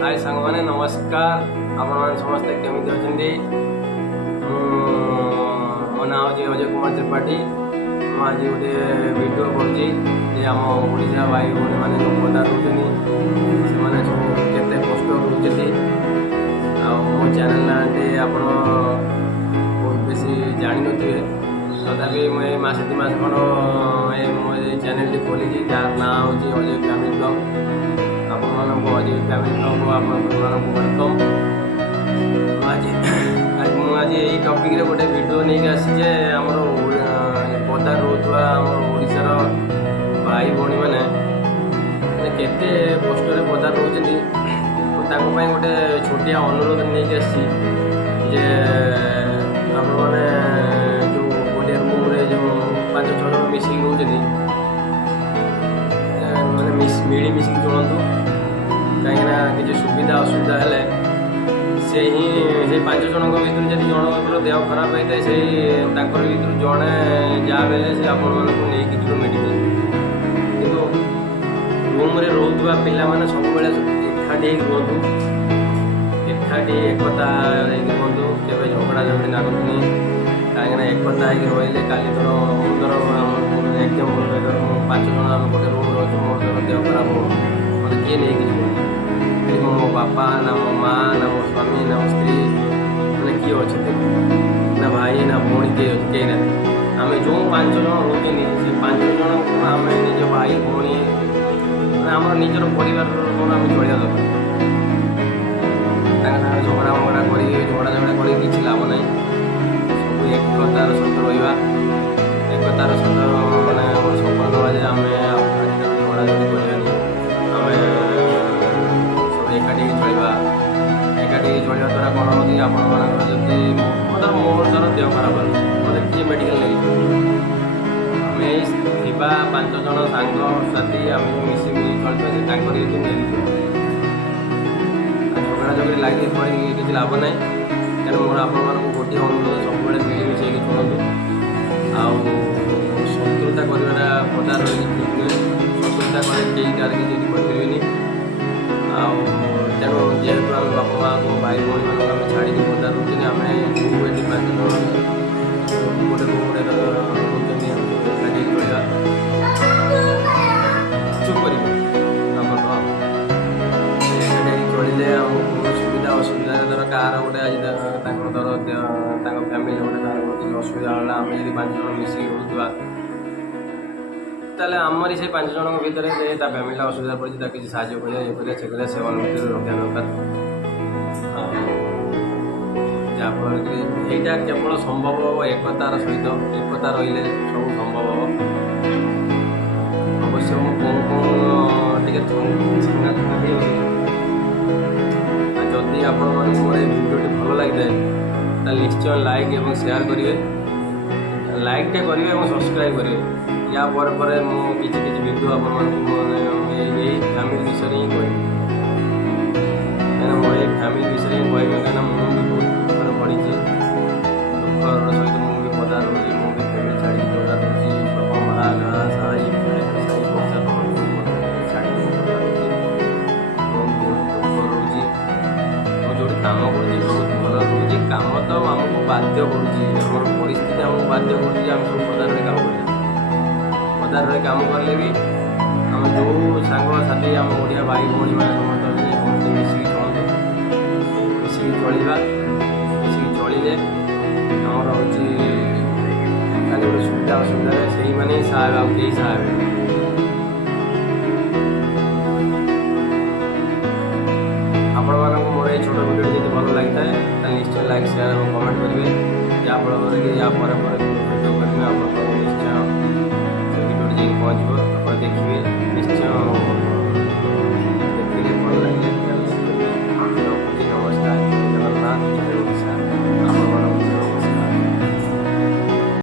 हाय सांग मैंने नमस्कार आपण समस्ते केमी अच्छा मो ना हूँ अजय कुमार त्रिपाठी मुझे गोटे भिडियो करुँच आम ओडिशा भाई भौणी मैंने जो पदा रोचनी से सब के कष्ट रोचे मो चैनल ना आप बहुत बेस जान थे तथापि मुझे मस 2 मास खंड मो चैनल खोली जार ना हूँ अजय फैमिली ब्लॉग आपण अजय फैमिली ब्लॉग आपण वेलकम आज मुझे यही टॉपिक रे गोटे वीडियो नहीं आसी आमर पदार रोजुआ ओडिशार भाई भौणी मैंने केते कष्ट पदार रोचती गोटे छोटिया अनुरोध नहीं आसी जे आपण मैंने जो गोटे रूम रे जो 5-6 जन मिसिक रोचती मैंने मिली मिसिक चलतु कहीं किसी सुविधा असुविधा है से ही 5 जन भर जब जनकर देह खराब होता है से भर जड़े जहाँ बेले से आपण मानक नहीं जो मेडिकल कि रूम रे रोजुआ पिला माने सब बेले एकाठी रुहतु एकाठी एकता रुहतु केवे झगड़ा झगड़ी लागतुनि कहीं एकता रही काली थर मुझर एग्जाम 5 जन आम गोटे रूम रोचु मोर जन देह खराब हो मतलब किए नहीं मो बापा ना मो माँ ना मो स्वामी ना मो स्त्री मैंने किए अच्छे ना भाई ना भौणी किए कहीं ना आम जो 5 जन रोचे से 5 जन को आम निज भाई भौणी आम निजर परिवार आम चलिया दरकार झगड़ा मगड़ा झगड़ा झगड़ा कर किसी लाभ ना सब एकतार सहित रहा एकतार सहित मैंने सफल दवा आम झगड़ा झगड़ी करानी एकाठी चलवा एकाठी चलवा द्वारा कौन होती आपड़ी मतलब मोर द्वारा देह खराब है मतलब किए मेडिकल नहीं आम 5 जन सांग साथी आम मिसिक चलते झगड़ा झगड़ी लगे किसी लाभ ना तेणु मोर आप गोटे अनुरोध सब मिलमिशे चलतु शत्रुता कर पदार रही शत्रुता कहीं कार किसी करें तेणु जेहेतु आम बापा माँ को भाई भौणी मानक आम छाड़ी पदार रोचे आम ये 5 जन गोटे गोटे रोचनी एकाठी चलवा चुप कर चलिए आम सुविधा असुविधा धर कार गोटे आज धर फैमिली गोटे कार किसी असुविधा है आम यदि 5 जन मिसिक रोजुआ ताले आमरी से 5 जन भितर फैमिली असुविधा पड़ी किसी साहय कर से रखा दरकार जहाँफल कि यहाँ केवल संभव हम एकतार सहित एकता रही सब संभव हम अवश्य कौन कौन टे छांगा छांगा जदि आपण मोर भिडियोटी भल लगी था निश्चय लाइक और शेयर करेंगे लाइकटा करेंगे और सब्सक्राइब करेंगे या पर मुझे भिडियो आप फैमिली विषय ही कह कहीं ये फैमिली विषय ही कह कहीं मुझे बहुत दुखर पड़ी दुखर सहित मुझे पदार रोचे मुझे फैमिली छाड़ी पदार रोचे बापा माँ गाँ साई पैसा छाड़ी पदार रोचे बहुत दुख रोचे जो कम कर बहुत भल रोचे कम तो आमको बाध्य कर परिस्थिति आमको बाध्य कर सब पदार काम कर पदार काम कले भी आम जो सांग साथी आम ओडिया भाई भौणी मैंने समस्त मिसिक चलते मिसिक चलवा मिसिक चलिए आमर हूँ खाली गोटे सुविधा असुविधा से मैंने सहाय कई सहाय आपण मानक मोर ये छोट वीडियो जब भल लगी है निश्चय लाइक शेयर और कमेंट करेंगे जहाँफल कि या वीडियो करेंगे आप निश्चय वीडियो पहुँच देखिए निश्चय